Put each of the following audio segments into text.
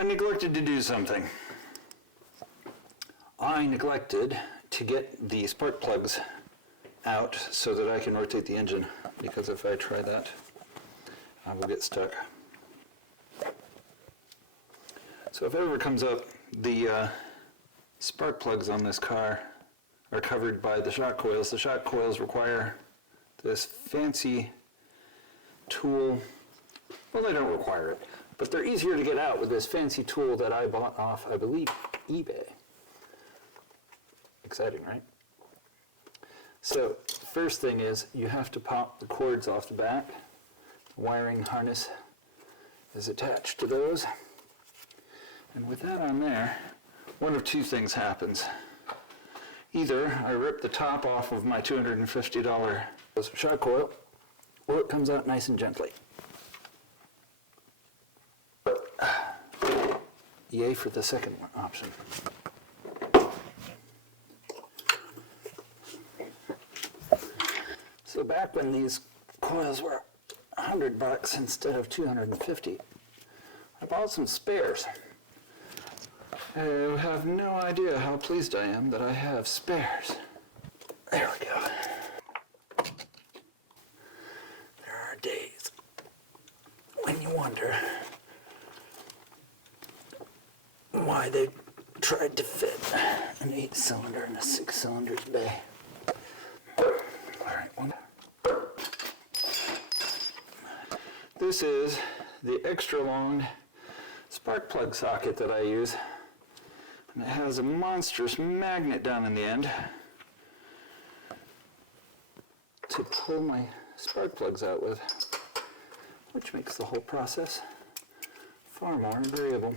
I neglected to do something. I neglected to get the spark plugs out so that I can rotate the engine, because if I try that, I will get stuck. So if it ever comes up, the spark plugs on this car are covered by the shock coils. The shock coils require this fancy tool. Well, they don't require it, but they're easier to get out with this fancy tool that I bought off, I believe, eBay. Exciting, right? So, first thing is you have to pop the cords off the back. The wiring harness is attached to those. And with that on there, one of two things happens. Either I rip the top off of my $250 shock coil, or it comes out nice and gently. Yay for the second option. So back when these coils were $100 instead of $250, I bought some spares. I have no idea how pleased I am that I have spares. There we go. There are days when you wonder why they tried to fit an 8-cylinder in a 6-cylinder bay. Alright, one. This is the extra long spark plug socket that I use. And it has a monstrous magnet down in the end to pull my spark plugs out with, which makes the whole process far more agreeable.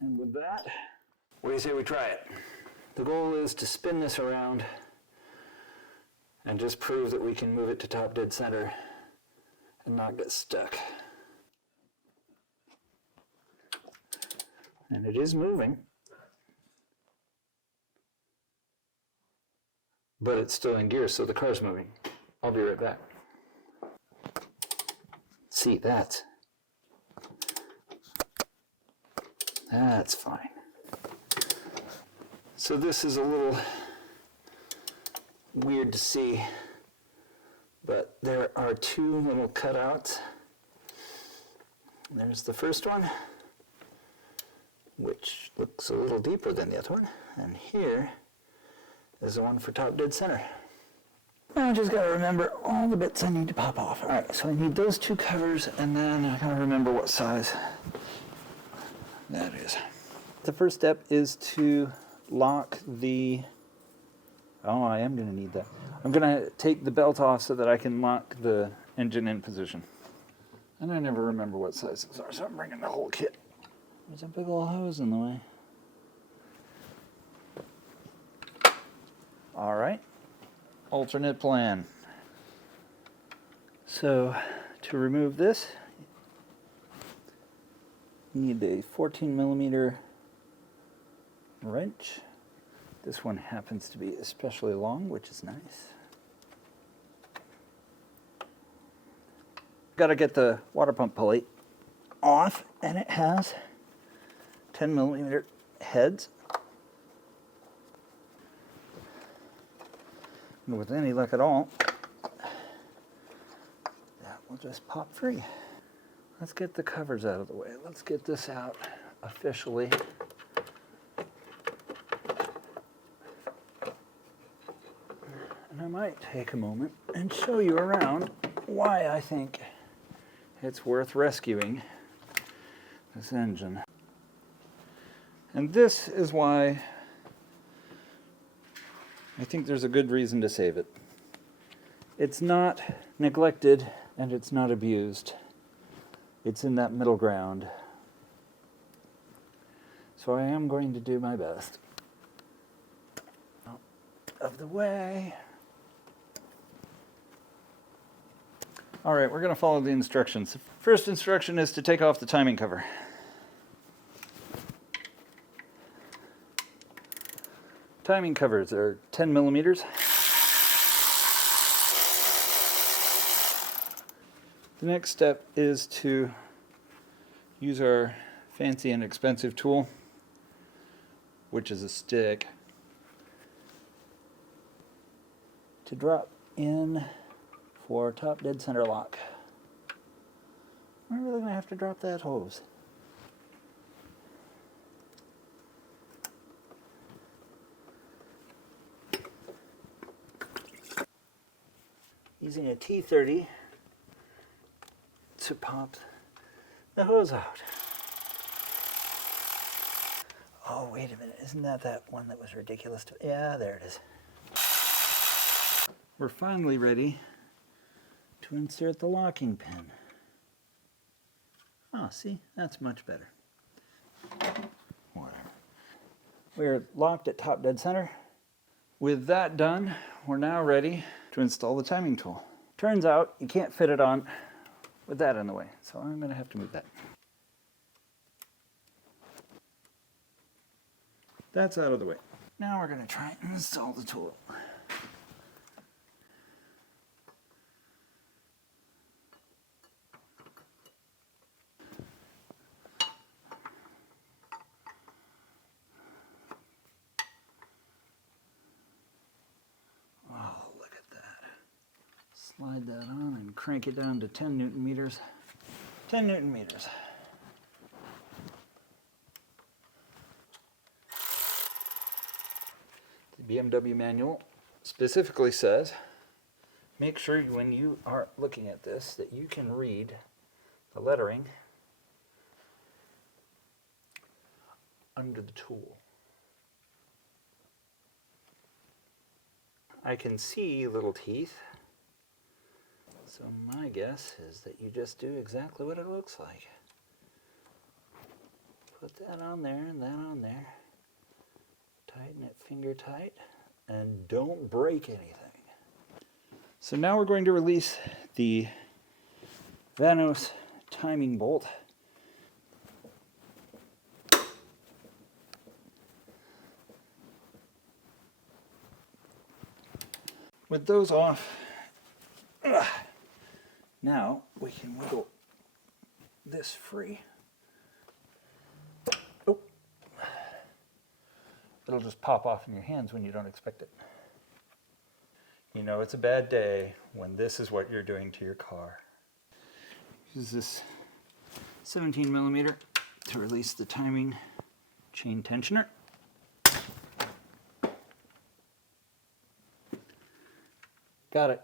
And with that, what do you say we try it? The goal is to spin this around and just prove that we can move it to top dead center and not get stuck. And it is moving, but it's still in gear, so the car's moving. I'll be right back. See, that's fine. So this is a little weird to see, but there are two little cutouts. There's the first one, which looks a little deeper than the other one, and here is the one for top dead center. I just gotta remember all the bits I need to pop off. All right, so I need those two covers, and then I gotta remember what size that is. The first step is to lock the, oh, I am going to need that. I'm going to take the belt off so that I can lock the engine in position. And I never remember what size those are, so I'm bringing the whole kit. There's a big old hose in the way. All right, alternate plan. So to remove this, you need a 14mm wrench. This one happens to be especially long, which is nice. Got to get the water pump plate off, and it has 10mm heads. And with any luck at all, that will just pop free. Let's get the covers out of the way. Let's get this out officially. And I might take a moment and show you around why I think it's worth rescuing this engine. And this is why I think there's a good reason to save it. It's not neglected and it's not abused. It's in that middle ground. So I am going to do my best. Out of the way. All right, we're going to follow the instructions. First instruction is to take off the timing cover. Timing covers are 10mm. The next step is to use our fancy and expensive tool, which is a stick, to drop in for top dead center lock. We're really going to have to drop that hose. Using a T30 to pop the hose out. Oh, wait a minute. Isn't that one that was ridiculous? Yeah, there it is. We're finally ready to insert the locking pin. Oh, see? That's much better. Whatever. We're locked at top dead center. With that done, we're now ready to install the timing tool. Turns out you can't fit it on with that in the way, so I'm going to have to move that. That's out of the way. Now we're going to try and install the tool. Oh, look at that. Slide that on and crank it down to 10 Newton meters. 10 Newton meters. The BMW manual specifically says, make sure when you are looking at this that you can read the lettering under the tool. I can see little teeth, so my guess is that you just do exactly what it looks like. Put that on there and that on there. Tighten it finger tight and don't break anything. So now we're going to release the Vanos timing bolt. With those off, now we can wiggle this free. Oh. It'll just pop off in your hands when you don't expect it. You know it's a bad day when this is what you're doing to your car. Use this 17 millimeter to release the timing chain tensioner. Got it.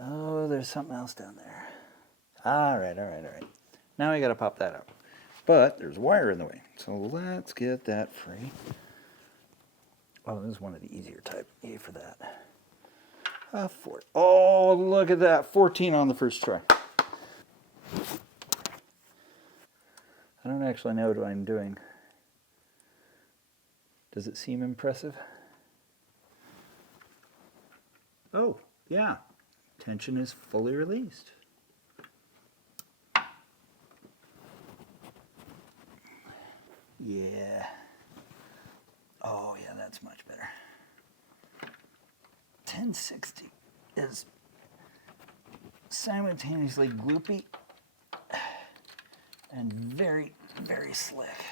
Oh, there's something else down there. All right. Now I gotta pop that out. But there's wire in the way, so let's get that free. Oh, this is one of the easier type. Yay for that. 4. Oh, look at that. 14 on the first try. I don't actually know what I'm doing. Does it seem impressive? Oh, yeah. Tension is fully released. Yeah. Oh, yeah, that's much better. 1060 is simultaneously gloopy and very, very slick.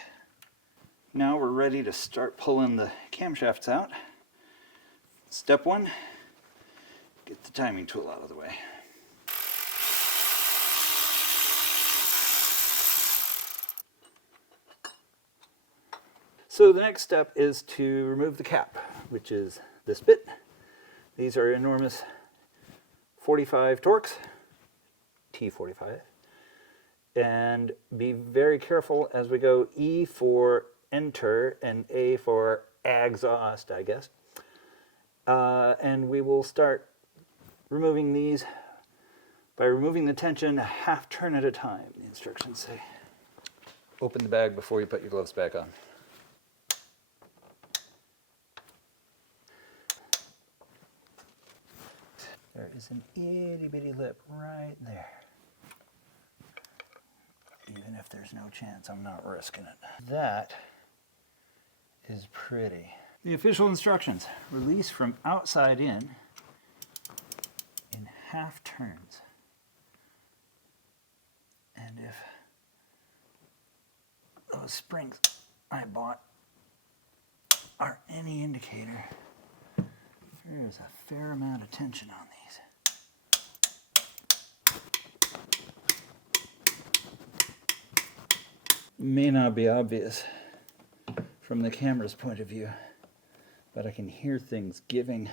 Now we're ready to start pulling the camshafts out. Step 1, get the timing tool out of the way. So the next step is to remove the cap, which is this bit. These are enormous 45 Torx, T45. And be very careful as we go. E for enter and A for exhaust, I guess. And we will start removing these by removing the tension a half turn at a time, the instructions say. Open the bag before you put your gloves back on. There is an itty bitty lip right there. Even if there's no chance, I'm not risking it. That is pretty. The official instructions: release from outside in half turns. And if those springs I bought are any indicator, there's a fair amount of tension on these. It may not be obvious from the camera's point of view, but I can hear things giving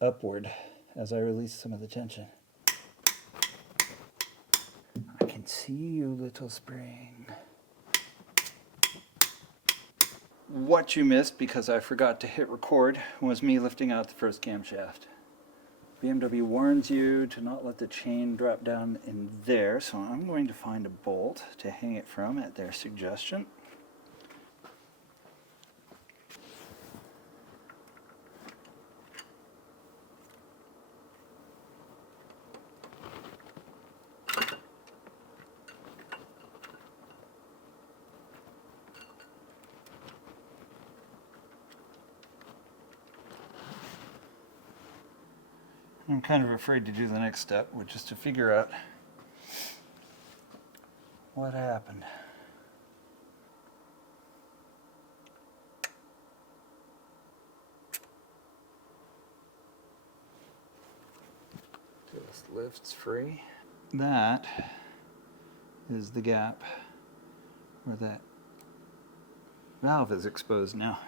upward as I release some of the tension. I can see you, little spring. What you missed because I forgot to hit record was me lifting out the first camshaft. BMW warns you to not let the chain drop down in there, so I'm going to find a bolt to hang it from at their suggestion. I'm kind of afraid to do the next step, which is to figure out what happened. This lift's free. That is the gap where that valve is exposed now.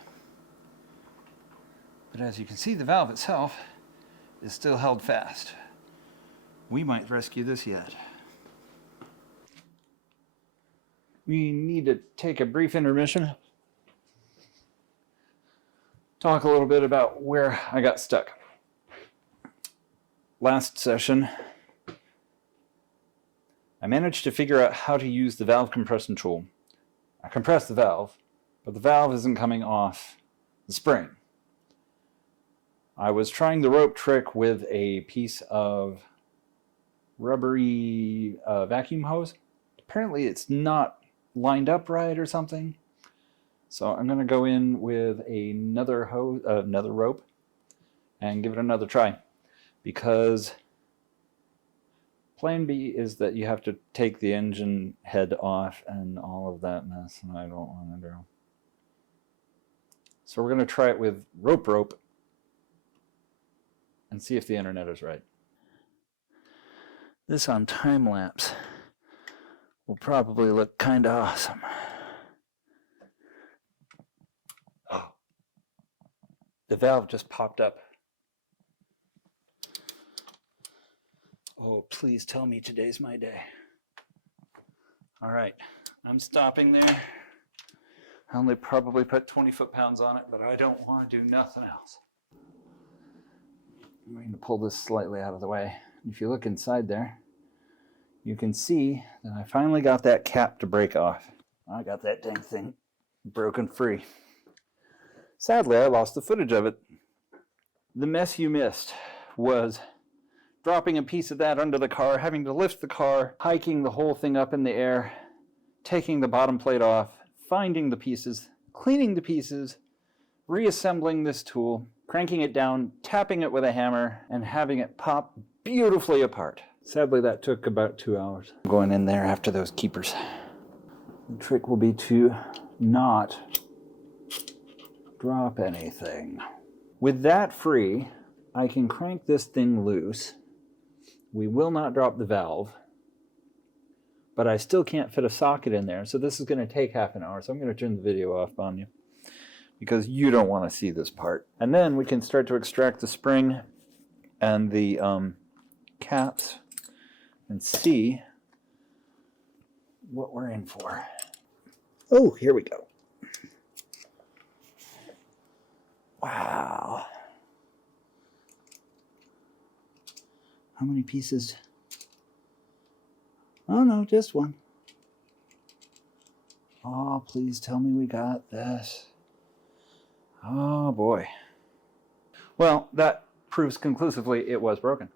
But as you can see, the valve itself is still held fast. We might rescue this yet. We need to take a brief intermission. Talk a little bit about where I got stuck. Last session, I managed to figure out how to use the valve compression tool. I compressed the valve, but the valve isn't coming off the spring. I was trying the rope trick with a piece of rubbery vacuum hose. Apparently it's not lined up right or something. So I'm going to go in with another rope and give it another try. Because plan B is that you have to take the engine head off and all of that mess, and I don't want to do. So we're going to try it with rope and see if the internet is right. This on time lapse will probably look kind of awesome. Oh, the valve just popped up. Oh, please tell me today's my day. All right, I'm stopping there. I only probably put 20 foot-pounds on it, but I don't want to do nothing else. I'm going to pull this slightly out of the way. If you look inside there, you can see that I finally got that cap to break off. I got that dang thing broken free. Sadly, I lost the footage of it. The mess you missed was dropping a piece of that under the car, having to lift the car, hiking the whole thing up in the air, taking the bottom plate off, finding the pieces, cleaning the pieces, reassembling this tool, cranking it down, tapping it with a hammer, and having it pop beautifully apart. Sadly, that took about 2 hours. I'm going in there after those keepers. The trick will be to not drop anything. With that free, I can crank this thing loose. We will not drop the valve, but I still can't fit a socket in there, so this is going to take half an hour, so I'm going to turn the video off on you, because you don't want to see this part. And then we can start to extract the spring and the caps and see what we're in for. Oh, here we go. Wow. How many pieces? Oh no, just one. Oh, please tell me we got this. Oh boy. Well, that proves conclusively it was broken.